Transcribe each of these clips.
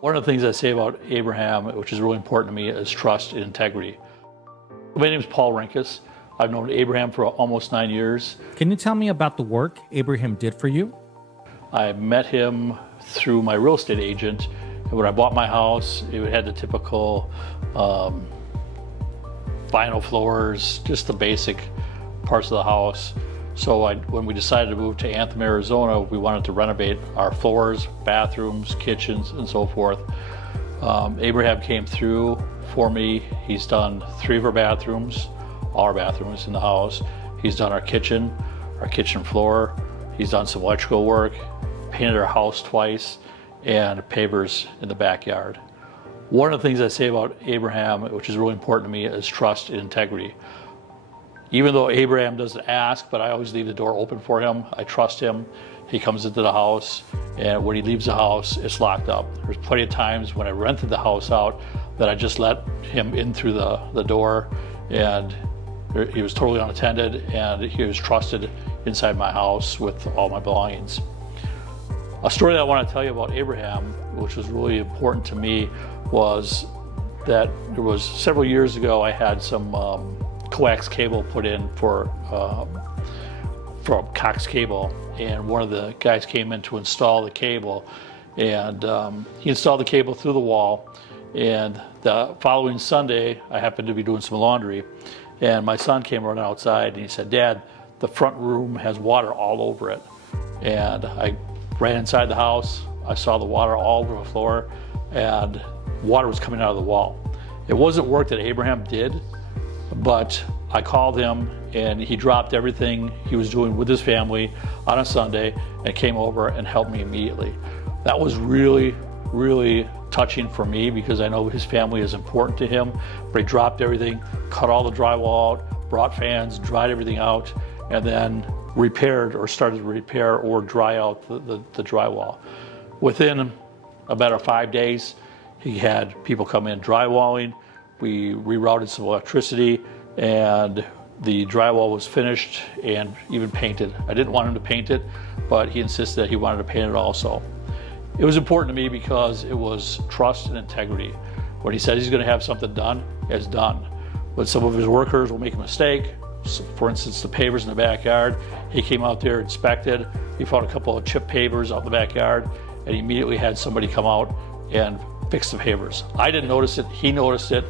One of the things I say about Abraham, which is really important to me, is trust and integrity. My name is Paul Rinkus. I've known Abraham for almost 9 years. Can you tell me about the work Abraham did for you? I met him through my real estate agent. And when I bought my house, it had the typical vinyl floors, just the basic parts of the house. So when we decided to move to Anthem, Arizona, we wanted to renovate our floors, bathrooms, kitchens, and so forth. Abraham came through for me. He's done 3 of our bathrooms, all our bathrooms in the house. He's done our kitchen floor. He's done some electrical work, painted our house twice, and pavers in the backyard. One of the things I say about Abraham, which is really important to me, is trust and integrity. Even though Abraham doesn't ask, but I always leave the door open for him. I trust him. He comes into the house, and when he leaves the house, it's locked up. There's plenty of times when I rented the house out that I just let him in through the door, and he was totally unattended, and he was trusted inside my house with all my belongings. A story that I want to tell you about Abraham, which was really important to me, was that it was several years ago I had some coax cable put in for Cox Cable, and one of the guys came in to install the cable, and he installed the cable through the wall. And the following Sunday, I happened to be doing some laundry, and my son came running outside and he said, "Dad, the front room has water all over it." And I ran inside the house. I saw the water all over the floor, and water was coming out of the wall. It wasn't work that Abraham did, but I called him, and he dropped everything he was doing with his family on a Sunday and came over and helped me immediately. That was really, really touching for me, because I know his family is important to him. But he dropped everything, cut all the drywall out, brought fans, dried everything out, and then repaired or started to repair or dry out the drywall. Within about 5 days, he had people come in drywalling. We rerouted some electricity, and the drywall was finished and even painted. I didn't want him to paint it, but he insisted that he wanted to paint it also. It was important to me because it was trust and integrity. When he said he's going to have something done, it's done. But some of his workers will make a mistake. For instance, the pavers in the backyard, he came out there, inspected. He found a couple of chip pavers out in the backyard, and he immediately had somebody come out and fix the pavers. I didn't notice it, he noticed it.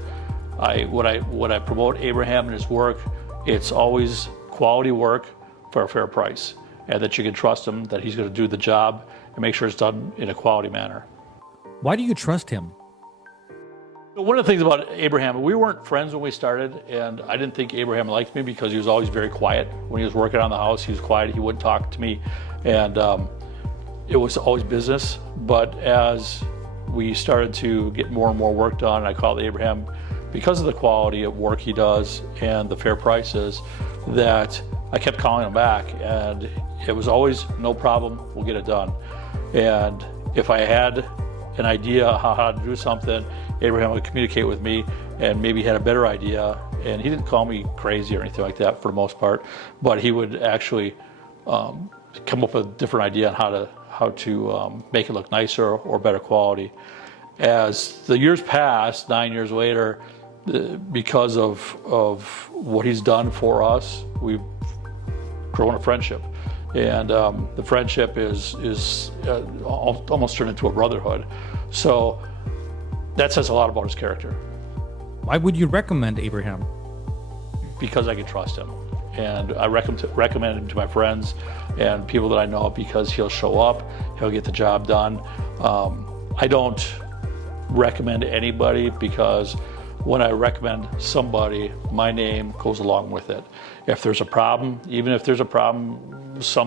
When I promote Abraham and his work, it's always quality work for a fair price, and that you can trust him, that he's going to do the job and make sure it's done in a quality manner. Why do you trust him? One of the things about Abraham, we weren't friends when we started, and I didn't think Abraham liked me because he was always very quiet. When he was working on the house, he was quiet, he wouldn't talk to me, and it was always business. But as we started to get more and more work done, I called Abraham, because of the quality of work he does and the fair prices, that I kept calling him back, and it was always no problem, we'll get it done. And if I had an idea how to do something, Abraham would communicate with me, and maybe he had a better idea. And he didn't call me crazy or anything like that for the most part, but he would actually come up with a different idea on how to make it look nicer or better quality. As the years passed, 9 years later, because of what he's done for us, we've grown a friendship. And the friendship is almost turned into a brotherhood. So that says a lot about his character. Why would you recommend Abraham? Because I can trust him. And I recommend him to my friends and people that I know, because he'll show up, he'll get the job done. I don't recommend anybody, because when I recommend somebody, my name goes along with it. If there's a problem, even if there's a problem,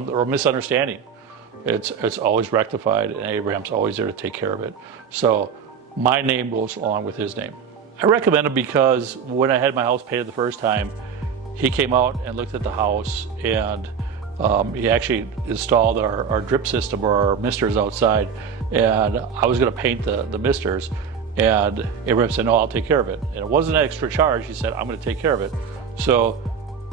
or a misunderstanding, it's always rectified, and Abraham's always there to take care of it. So my name goes along with his name. I recommend him because when I had my house painted the first time, he came out and looked at the house, and he actually installed our drip system, or our misters outside, and I was going to paint the misters, and Abraham said, "No, I'll take care of it." And it wasn't an extra charge. He said, "I'm going to take care of it." So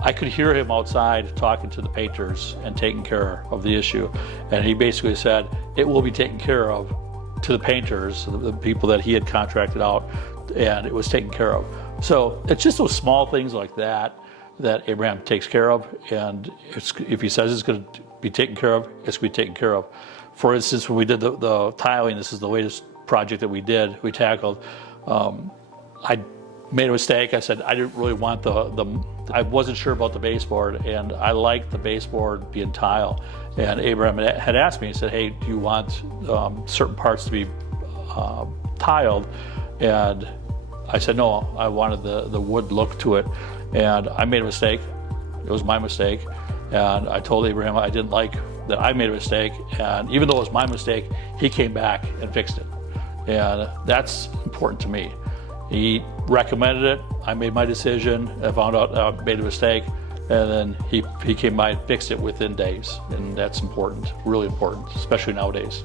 I could hear him outside talking to the painters and taking care of the issue, and he basically said, "It will be taken care of, to the painters, the people that he had contracted out, and it was taken care of. So it's just those small things like that Abraham takes care of, and if he says it's going to be taken care of, it's going to be taken care of. For instance, when we did the tiling, this is the latest project that we tackled. I made a mistake. I said I didn't really want I wasn't sure about the baseboard, and I liked the baseboard being tile. And Abraham had asked me, he said, hey, do you want certain parts to be tiled? And I said, no, I wanted the wood look to it. And I made a mistake. It was my mistake. And I told Abraham I didn't like that I made a mistake. And even though it was my mistake, he came back and fixed it. And that's important to me. He recommended it. I made my decision. I found out I made a mistake. And then he came by and fixed it within days. And that's important, really important, especially nowadays.